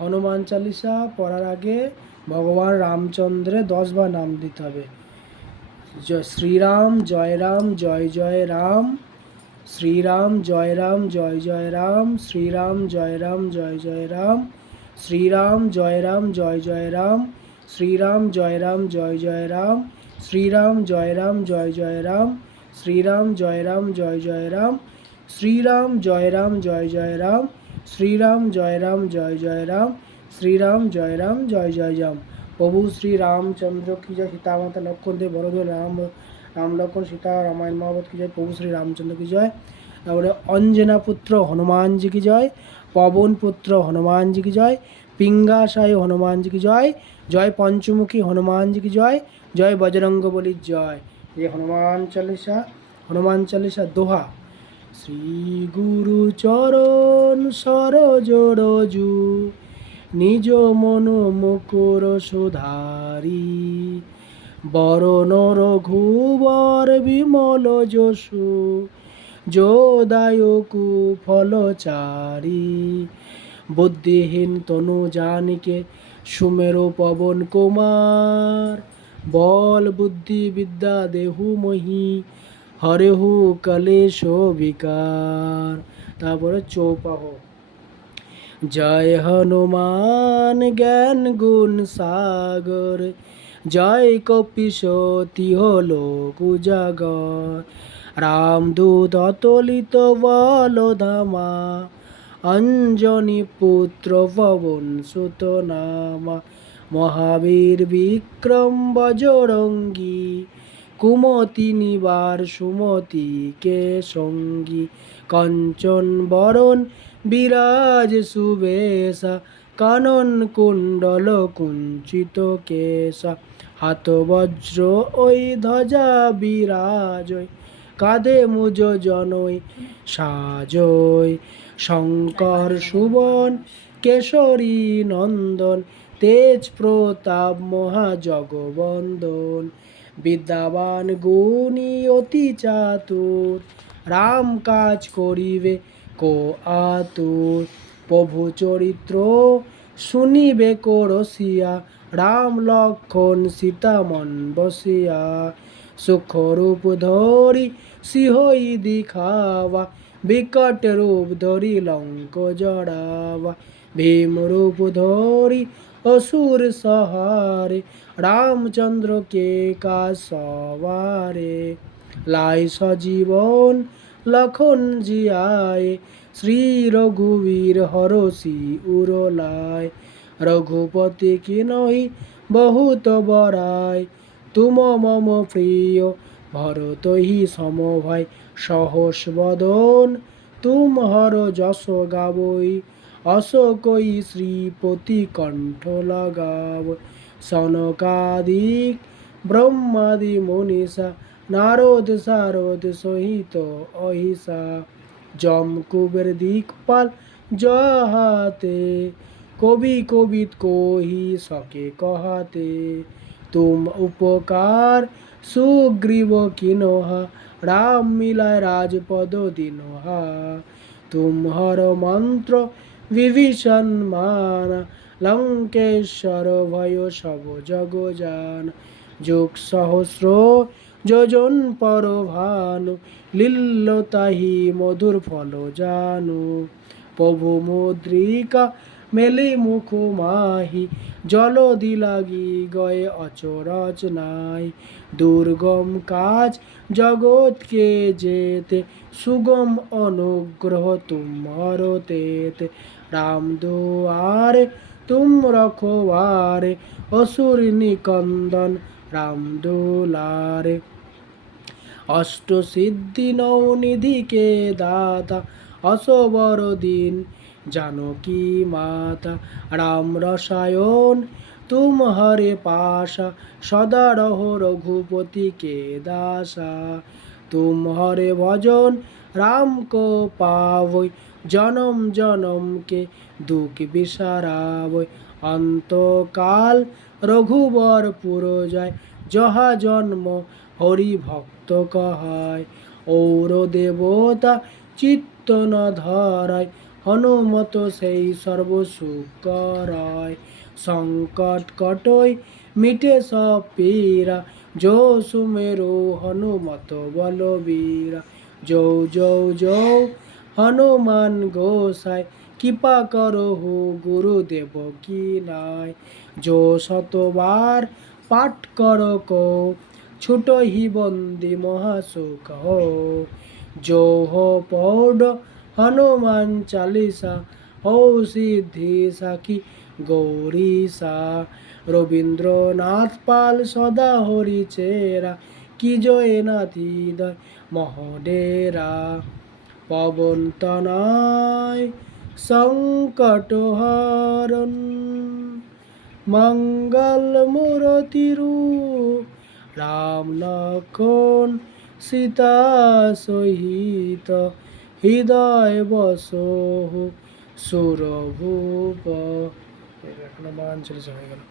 হনুমান চালিসা পড়ার আগে ভগবান রামচন্দ্রের 10বার নাম দিতে হবে। শ্রীরাম জয় রাম জয় জয় রাম, শ্রীরাম জয় রাম জয় জয় রাম, শ্রীরাম জয় রাম জয় জয় রাম, শ্রীরাম জয় রাম জয় জয় রাম, শ্রীরাম জয় রাম জয় জয় রাম, শ্রীরাম জয় রাম জয় জয় রাম, শ্রীরাম জয় রাম জয় জয় রাম, শ্রীরাম জয় রাম জয় জয় রাম, শ্রীরাম জয় রাম জয় জয় রাম, শ্রীরাম জয় রাম জয় জয় রাম। প্রভু শ্রী রামচন্দ্র কি জয়, সীতা মাতা লক্ষ্মণ দেব বড় রাম লক্ষ্মণ সীতা রামায়ণ মহাভারত কি জয়, প্রভু শ্রী রামচন্দ্র কি জয়। তারপরে অঞ্জনা পুত্র হনুমানজি কি জয়, পবন পুত্র হনুমানজি কি জয়, পিঙ্গাসায় হনুমানজি কি জয়, জয় পঞ্চমুখী হনুমানজি কি জয়, জয় বজরঙ্গবলীর জয়। এই হনুমান চালিসা দোহা। শ্রী গুরু চরণ সরোজ রজু, নিজ মন মুকুর সুধারি, বরণ রঘুবর বিমল যশু, যোদায়কু ফলচারি, বুদ্ধিহীন তনু জানিকে সুমেরু পবন কুমার, বল বুদ্ধি বিদ্যা দেহু মহি, হরেহু কলেশ বিকার। তারপরে চৌপাহ। জয় হনুমান জ্ঞান গুণ সাগর, জয় কপিশ তিহ লোক উজাগর, রামদূত অতলিত বল ধামা, অঞ্জনী পুত্র পবন সুত নামা, মহাবীর বিক্রম বজরঙ্গী, কুমতি নিবার সুমতি কে সঙ্গী, কঞ্চন বরণ বিরাজ সুবেশা, কানন কুণ্ডল কুঞ্চিত কেশা, হাত বজ্র ওই ধ্বজা বিরাজয়, কাঁধে মুজ জনই সাজয়, শঙ্কর সুবন কেশরী নন্দন, তেজ প্রতাপ মহা জগবন্দন, বিদ্যাবান গুণী অতি চাতুর, রাম কাজ করিবে কো আতুর, প্রভু চরিত্র শুনিবে কো রসিয়া, রাম লক্ষণ সীতা মন বসিয়া, সুখ রূপ ধরি সিহই দিখাবা, বিকট রূপ ধরি লঙ্ক জড়াবা, ভীম রূপ ধরি অসুর সহারে, রামচন্দ্র কে কাজ সবারে, লাই সজীবন লখন জিয়ায়, শ্রী রঘুবীর হরষি উরলায়, রঘুপতি কি নহি বহুত বরায়, তুম মম প্রিয় ভরতহি সমভাই, সহস বদন তুম হর যশ গাবই, অশোকই শ্রীপতি কণ্ঠ লাগাব, সনকাদিক ব্রহ্মাদি মনীষা, নারদ সারদ সহিত অহিষা, যম কুবের দিকপাল জহাতে, কবি কবিত কোহি সকে কহাতে, তুম উপকার সুগ্রীব কিনোহা, রাম মিলায় রাজপদ দিনোহা, তুমহর মন্ত্র বিভীষণ মানা, লঙ্কেশ্বর ভয় সব জগ জান, যুগ সহস্র যোজন পর ভানু, লীল্ল তাহি মধুর ফল জানু, প্রভু মুদ্রিকা মেলি মুখ মাহি, জলদি লাগি গয়ে অচরজ নাই, দুর্গম কাজ জগৎকে যেতে, সুগম অনুগ্রহ তুমহর তেতে, রাম দুয়ারে তুম রখবারে, অসুর নিকন্দন রাম দুলারে, অষ্ট সিদ্ধি নৌ নিধি কে দাতা, অসবর দিন জানকী মাতা, রাম রসায়ন তুম হরে পাশা, সদা রহ রঘুপতি কে দাসা, তুম হরে ভজন রাম को पावै, জনম জনম के दुख बिसरावै, অন্তকাল রঘুবর পুর যায়, যাহা জন্ম হরি ভক্ত কহায়, ঔর দেবতা চিত্ত ন ধরায়, হনুমত সেই সর্বসুখ করয়, সংকট কটই মিটে সব পীরা, যো সুমেরু হনুমত বলবীরা। জৌ জৌ জৌ হনুমান গোসাই, কৃপা করহু গুরুদেব কি নাই। যো শতবার পাঠ কর কো, ছুটহি বন্দি মহাসুখ হো। যো হো পৌড হনুমান চালিসা, হো সিদ্ধি সাখী গৌরীসা। রবীন্দ্রনাথ পাল সদা হরি চেরা, কি জয় নাথি দয় মহডেরা। পবন তনয় সংকট হরণ, মঙ্গল মূরতি রূপ, রাম লক্ষণ সীতা সহিত, হৃদয় বসহু সুরভূপ। এখানে বানান চলে হয়ে গেল।